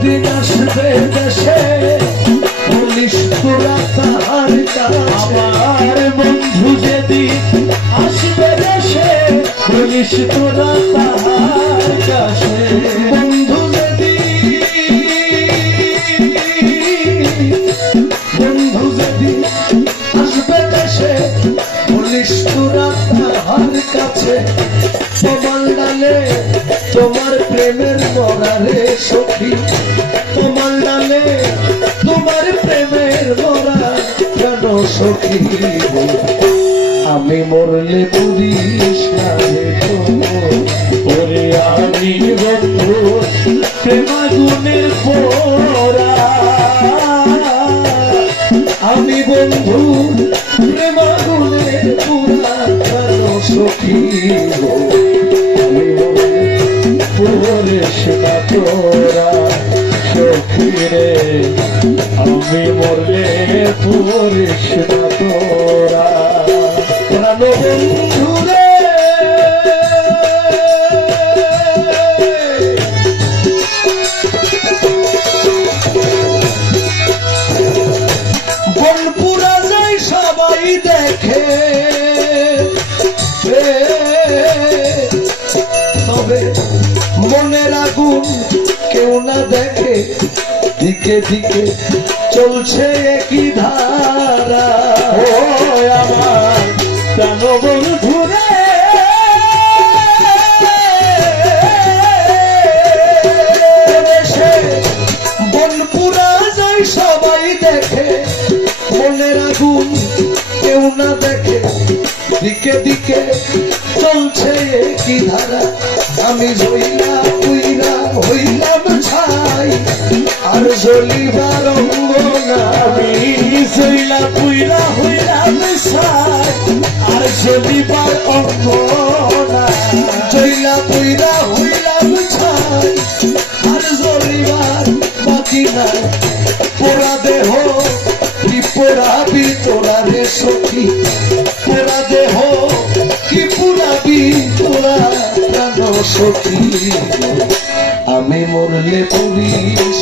যেদিন আসবে দেশে পুলিশ তোরা তাহার কাছে। আমার বন্ধু যেদিন আসবে দেশে পুলিশ তোরা তাহার কাছে। বন্ধু যেদিন আসবে দেশে পুলিশ তোরা তাহার কাছে। তোমার ডালে তোমার প্রেমের মরারে সখী, তোমার ডালে তোমার প্রেমের মরা কেন সখী। আমি মরলে পুলিশ না ওরে আমি বন্ধু প্রেমাগুনের পোড়া। আমি বন্ধু প্রেমাগুনের পোড়া কেন সখী। তোরা সখী রে আমি মরলে পড়িস না তোরা প্রাণ বন্ধু রে। বনপুরা যাই সবাই দেখে তবে মনের আগুন কেউ না দেখে। দিকে দিকে চলছে একই ধারা। ও আমার প্রাণ বন্ধু রে বনপুরা যাই সবাই দেখে মনের আগুন কেউ না দেখে। দিকে দিকে চলছে কি ধারা। আমি জইলা পুইরা হইলাম ছাই আর জ্বলিবার অঙ্গ না। আমি জইলা পুইরা হইলাম ছাই আর জ্বলিবার অঙ্গ না। জইলা পুইরা হইলাম ছাই আর জ্বলিবার বাকি নাই। পোড়া দেহ কি পোড়াবি তোরা রে সখী। পোড়া দেহ কি পোড়াবি তোরা কেন সখী। আমি মরলে পুলিশ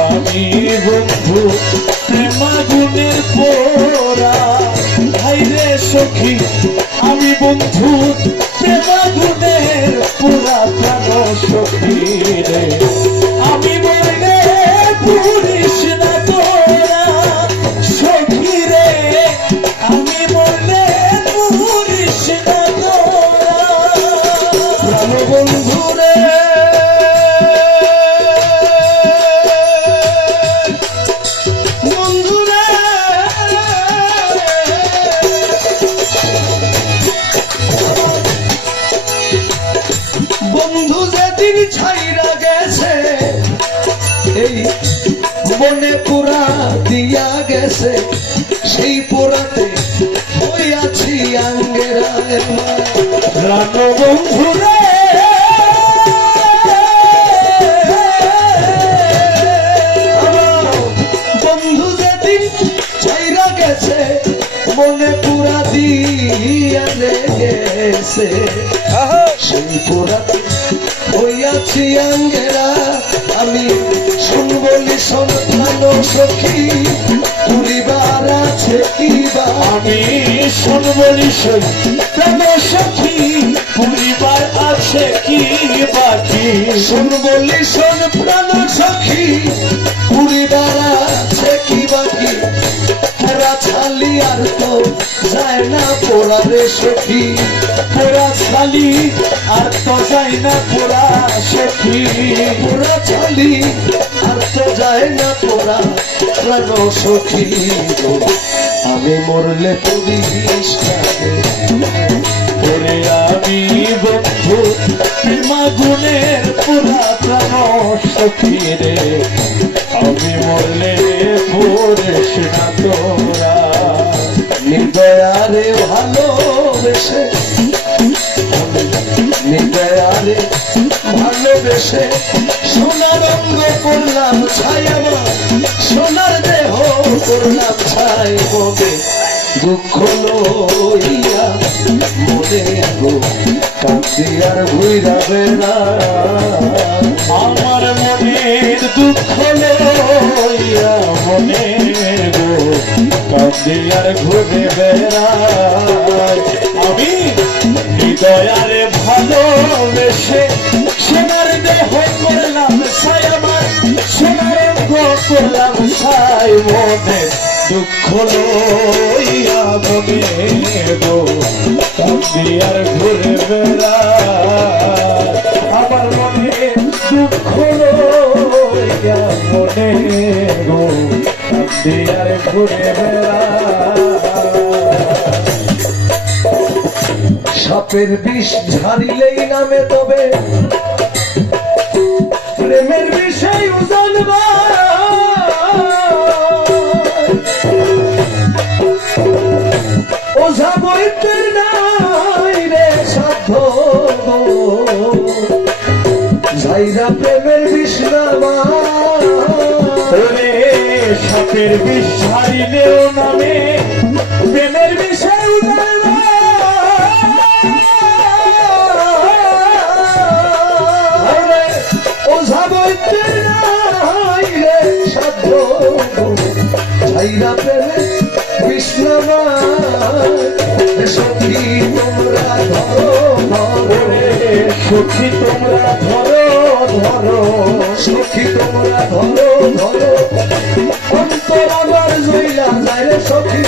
আমি বন্ধু প্রেমাগুনের পোড়া। ভাই রে সখী আমি বন্ধু প্রেমাগুনের পোড়া কেন সখী রে। আমি মরলে পুলিশ না তোরা সখী রে আমি মরলে পুলিশ না তোরা প্রাণ বন্ধু রে। বন্ধু রে বন্ধু যেদিন ছাইরা গেছে এই মনে পোড়া দিয়া গেছে। সেই পোড়াতে ওই আছি আঙ্গেরা প্রাণ বন্ধু রে। বন্ধু যেদিন ছাইরা গেছে মনে পোড়া দিয়া গেছে। সেই পোড়াতে ওই আছি আঙ্গেরা। আমি শুনবলি সন্তান সখী পরিবার আছে কি বা। আমি শুনবলি সন্তান সখী পরিবার আছে কি বাকি। শুনবলি সন্তান সখী পরিবার আছে কি বাকি। পোড়া ছালি আর তো যায় না পোড়া রে সখী। পোড়া ছালি আর তো যায় না পোড়া সখী। পোড়া ছালি আর তো যায় না পোড়া প্রাণ সখী। আমি মরলে পুলিশ ওরে আমি বন্ধু প্রেমাগুনের পোড়া প্রাণ সখী রে। আমি মরলে পড়িস না তোরা নিদয়ারে ভালোবেসে। নিদয়ারে ভালোবেসে সোনার অঙ্গ করলাম ছাই। আমার সোনার দেহ করলাম ছাই। ববে দুঃখ লইয়া মনে গো কাঁদি আর ঘুরা বেড়া আমার মনের দুঃখ লইয়া মনে গো কাঁদি আর ঘুরে বেড়াই আমি হৃদয়ারে ভালোবেসে সোনার দেহ করলাম সাই আমার সোনার অঙ্গ করলাম সাই মনে দুঃখ লইয়া মনে গো কাঁদি আর ঘুরে বেড়াই আমার মনে দুঃখ লইয়া মনে গো কাঁদি আর ঘুরে বেড়াই সাপের বিষ ঝাড়িলেই নামে তবে প্রেমের বিষয় জানবা ওঝা বৈদ্যের নাই রে সাধ্য ঝাইরা প্রেমের বিষ নামা ওরে সাপের বিষ ছাড়িলেও নামে প্রেমের বিষয় জানবা ওঝা বৈদ্যের নাই রে সাধ্য ঝাইরা প্রেমের বিষ নামা সখী তোমরা ধরো ওরে সখী তোমরা ধরো ধরো সখী তোমরা ধরো ধরো অন্তর আমার জইলা যায় রে সখী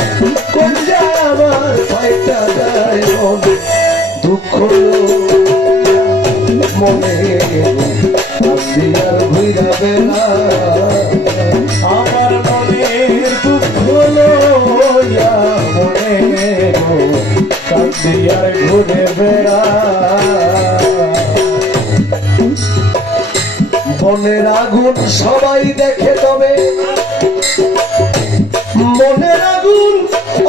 কোন যায় আমার ফাইটা যায় মনে দুঃখ মনে কান্দি আর ঘুরা বেলা আমার মনের দুঃখ লইয়া মনে গো কান্দি আর ঘুরে বেড়া মনের আগুন সবাই দেখে তবে মনের আগুন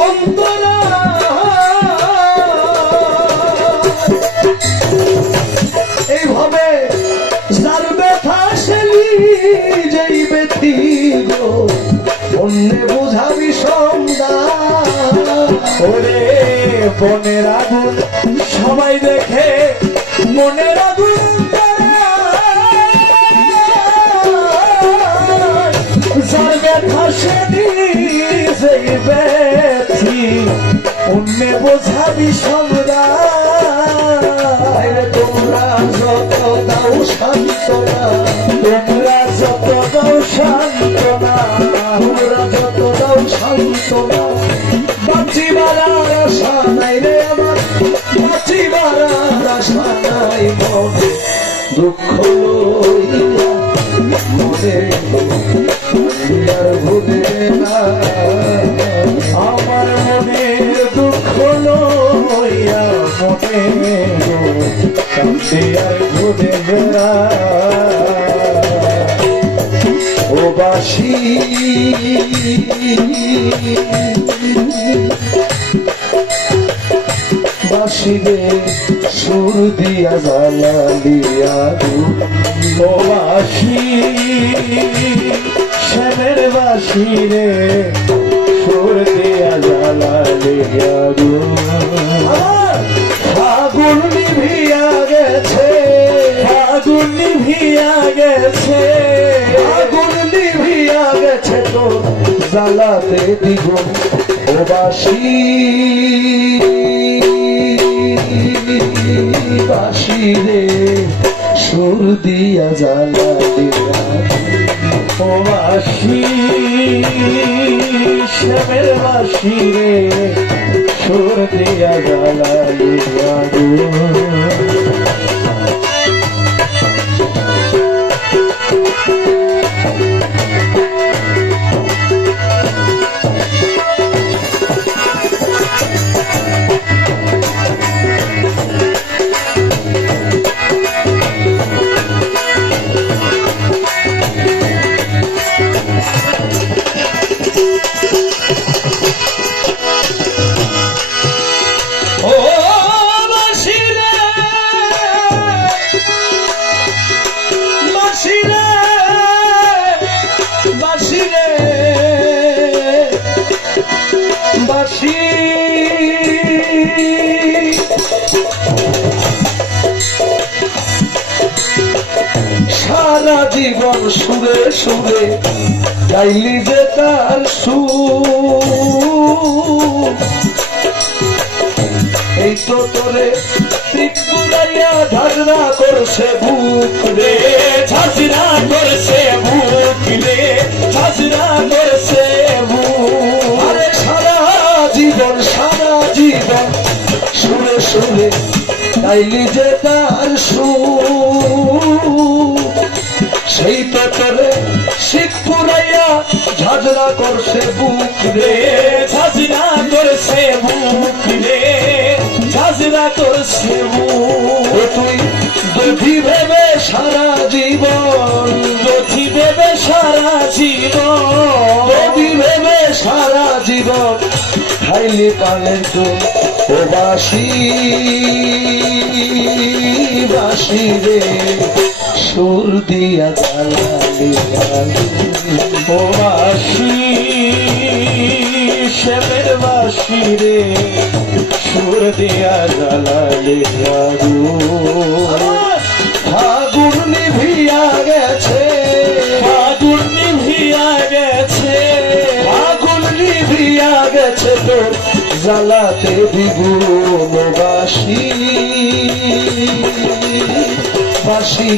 অন্তরা এইভাবে যার ব্যথা সেলি যেই ব্যথি গো অন্যে বুঝাবি সন্ধ্যা ওরে বনের আগুন সবাই দেখে মনের আগুন যার ব্যথা সেনি যেই ব্যথি অন্য বোঝাবি সন্ধ্যা তোমরা যত দাও সান্ত্বনা তোমরা যত দাও সান্ত্বনা তোমরা যত দাও সান্ত্বনা বাঁচিবার আর আশা নাই রে আমার বাঁচিবার আর আশা নাই মনে দুঃখ লইয়া মনে আর ভুলে না আমার মনের দুঃখ লইয়া মনে গো কান্দে আর ঘুরে বেড়া ও বাসি বাসিরে সুর দিয়া জ্বালালিয়া ও বাসি শ্যামের বাসি রে সুর দিয়া জ্বালালে ফাগুন নিভিয়া গেছে আগুন নিভিয়া গেছে আগুন নিভিয়া গেছে তো জ্বালাতে দ্বিগুণ ও বাসি বাসি রে সুর দিয়া জ্বালালিয়া ও বাসি শ্যামের বাসি রে সুর দিয়া জ্বালালে বাসি সারা জীবন সুরে সুরে গাইলি যে তার সুর এই তো তোরে ত্রিপুরাইয়া ঝাঁঝরা করছে বুক রে ঝাঁঝরা করছে বুক রে ঝাঁঝরা করছে বুক আরে সারা জীবন সুরে সুরে গাইলি যে তার সুর সেই তো তোরে শিখ পুরাইয়া ঝাঁঝরা করছে বুক রে ঝাঁঝরা করছে বুক রে ঝাঁঝরা করছে বুক ও তুই দধি ভেবে সারা জীবন দধি ভেবে সারা জীবন দধি ভেবে সারা জীবন খাইলি পালের দুধ ও বাসি বাসি রে সুর দিয়া জ্বালালি ও বাসি শ্যামের বাসি রে সুর দিয়া জ্বালালে ফাগুন নিভিয়া গেছে ফাগুন নিভিয়া গেছে ফাগুন নিভিয়া গেছে তোর জ্বালাতে দ্বিগুণ বাসি বাসি